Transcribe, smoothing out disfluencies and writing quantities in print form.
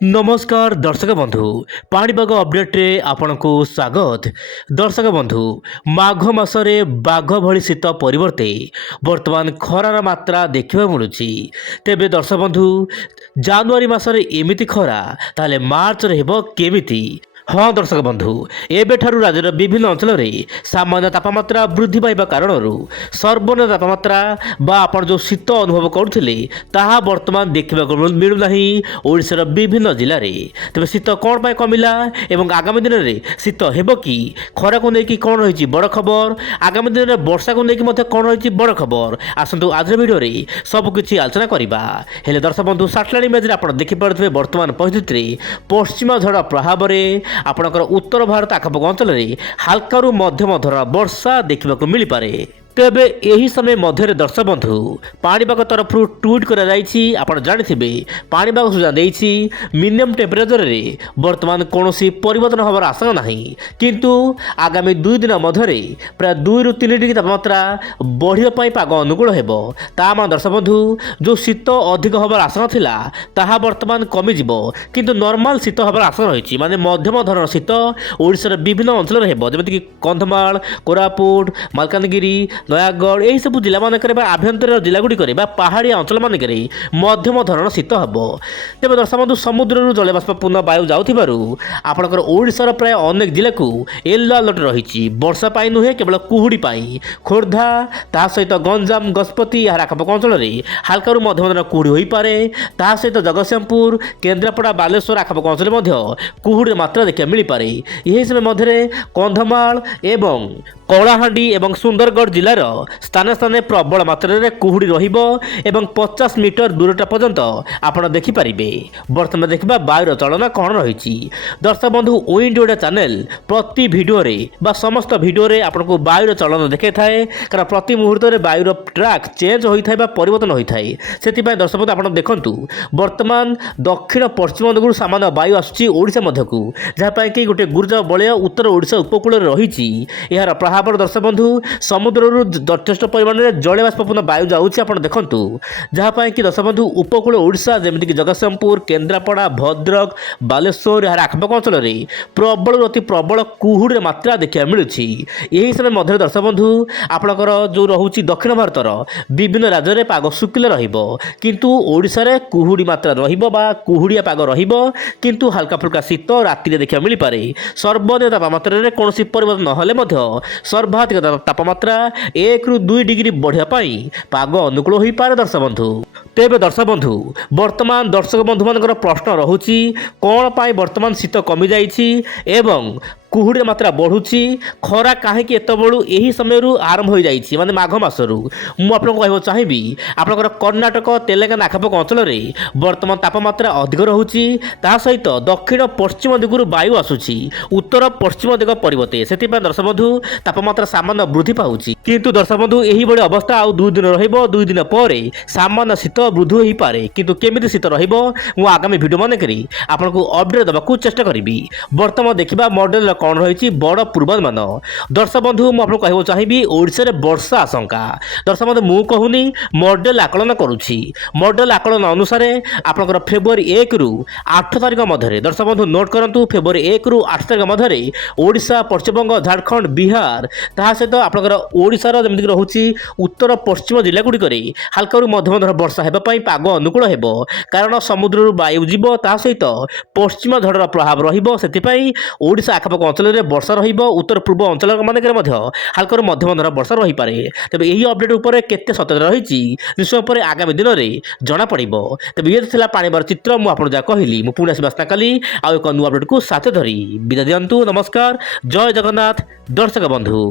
नमस्कार दर्शक बंधु पाणीपाग अपडेट रे आपनको स्वागत। दर्शक बंधु माघ मासरे बाघ भली शीत परिवर्ते वर्तमान खरार मात्रा देखा मिलूँ। तेबे दर्शक बंधु जानुआरी मासरे एमिति खरा ताले मार्च रे हेबो केमिति? हाँ दर्शक बंधु एबेठारु राज्यर विभिन्न अंचल सामान्य तापमात्रा वृद्धि पाइबा कारणरू सर्वनिम्न तापमात्रा बा आपण जो शीत अनुभव करुथिले ताहा वर्तमान देखा मिलूना ओडिशार विभिन्न जिले में। तेज शीत कौन पाई कमिला एवं आगामी दिन में शीत हेब कि खरा को लेकिन कौन रही बड़ खबर, आगामी दिन में वर्षा को लेकिन कौन रही बड़ खबर आसतु आज भिडियो सबकिछि आलोचना करवा। हेले दर्शक बंधु सैटेलाइट इमेज आप देखिपे वर्तमान परिस्थिति पश्चिम झड़ प्रभाव में आपणकर उत्तर भारत आखपाख अंचल में हाल्कारु मध्यम धरण वर्षा देखा मिल पारे। तेबे यही समय मध्य दर्शक बंधु पाणीपाग तरफ ट्वीट कर जानिथिबे पाणीपाग सूचना देछि मिनिमम टेम्परेचर रे वर्तमान कौनसी परिवर्तन होबार आशंका नहीं, किंतु आगामी 2 दिन मध्य प्राय 2 ରୁ 3 डिग्री तापमात्रा बढ़िया पाग अनुकूल हेबो। तामा दर्शक बंधु जो शीत अधिक होबार आशंका थिला ताहा वर्तमान कमी जिवो, किंतु नॉर्मल शीत होबार आशंका रहिछि माने मध्यम धरण शीत ओडिशार विभिन्न अंचल रे हेबो, जेमिति कि कंधमाल, कोरापुट, मालकानगिरी, नयागढ़ यही सब जिला मानक आभ्यंतर जिलागुड़िक पहाड़िया अंचल मानक मध्यम धरण शीत हे। तेज दर्शक बंधु समुद्र जलबाष्पूर्ण वायु जाऊँ आपणकर ओडिशार प्राय अनेक जिला को येलो अलर्ट रही वर्षा पाई नुहे केवल कुहुड़ी पाई। खोर्धा ता सहित गंजाम गजपति यार आखपाख अंचल में हाल्कारु मध्यम धरण कुहुड़ी हो पारे। ता सहित जगतसिंहपुर, केन्द्रापड़ा, बालेश्वर आखपाख अंचल में कुहुड़ी मात्रा देखा मिल पारे। यही समय मध्य कंधमाल एवं कलाहांडी एवं सुंदरगढ़ जिलार स्थान स्थान प्रबल मात्रा रे कुहुड़ी रहिबो एवं 50 मीटर दूरता पर्यंत आपण देखिपारे। बर्तमान देखा वायुर चलन कौन रही। दर्शक बंधु विंड ओडिया चैनल प्रति भिडियो रे बा समस्त भिडियो रे आपको वायुर चलन देखै थाए, कारण प्रति मुहूर्त में वायुर ट्रैक चेंज होता है परिवर्तन होता है। से दर्शक बंधु आप देखु बर्तमान दक्षिण पश्चिम दिगु सामान्य वायु आसुची ओडिशा मध्यकू, जहाँ कि गोटे गुर्जर बलय उत्तर ओडिशा उपकूल रही। यार प्रभाव दर्शक बंधु समुद्र यथेष्ट परिमाण में जलबाष्पूर्ण वायु जाऊँगी आप देखु, जहाँ कि दर्शक बंधु उपकूल ओडिशा जमीक जगतसिंहपुर, केन्द्रापड़ा, भद्रक, बालेश्वर यार आखपाख अंचल में प्रबल अति प्रबल कुहुड़ी मात्रा देखा मिलूँ। यही समय मध्य दर्शक बंधु आपणकर जो रोचे दक्षिण भारतर विभिन्न राज्य में पाग शुकिला किंतु ओडिशा रे कुहुड़ी मात्रा कुहुड़िया पाग किंतु हल्का फुल्का शीत राति देखा मिल पारे। सर्वनिम्न तापमात्रा रे कौन परिवर्तन नहले सर्वाधिक तापमात्रा 1 ରୁ 2 डिग्री बढ़िया पाग अनुकूल हो पारे। दर्शक बंधु तेबे दर्शक बंधु वर्तमान दर्शक बंधु मान प्रश्न रोचे कौन पाई वर्तमान शीत कमी जाइछि एवं कुहुड़ी मात्रा बढ़ुची, खरा कहीं एत बड़ू यही समय आरंभ हो जाइए माने माघ मासरू। मुझे चाहिए आपंकर कर्णाटक, तेलंगाना आखपाख अंचल में वर्तमान तापमात्रा अधिक रोचे। सहित दक्षिण पश्चिम दिगु वायु आसूची उत्तर पश्चिम दिग परिवर्ते से दर्शक बंधु तापमात्रा सामान्य वृद्धि पाऊँच, किंतु दर्शक बंधु यही अवस्था आउ 2 दिन रही। 2 दिन पर सामान्य शीत वृद्धि हो पारे, किंतु केमिति शीत रही आगामी भिडियो मानक आपको अपडेट देवाक चेष्टा करी। बर्तमान देखा मॉडल कौन रही बड़ पूर्वानुमान। दर्शक बंधु मुझे चाहिए ओडिशा रे वर्षा आशंका। दर्शक बंधु मु कहूनी मॉडल आकलन करुच्ची। मॉडल आकलन अनुसार आपंकर फेब्रुआरी 1 ରୁ 8 तारिख मध्य दर्शक बंधु नोट करूँ फेब्रुआरी 1 ରୁ 8 तारिख मध्य ओडिशा, पश्चिमबंग, झारखंड, बिहार ता सहित आपंकर ओडिशार जमीक रोचे उत्तर पश्चिम जिलागुड़िक हाल्कारु मध्यम धरण वर्षा होगापाई पाग अनुकूल हेबो, कारण समुद्र वायु जीव ता सहित पश्चिम झड़र प्रभाव रहिबो। आखपाख अंचल में वर्षा उत्तर पूर्व अंचल मानक हाल्कार मध्यम धरण वर्षा रही पारे। तेज यही अपडेट उपर केते सत्यता रही निश्चय पर आगामी दिन में जना पड़ो। तेज ये था पाणीपाग चित्र मुझे जहाँ कहली पुणी आसना काली आउ एक नुआ अपडेट को साथ धरी विदा दिंतु। नमस्कार, जय जगन्नाथ दर्शक बंधु।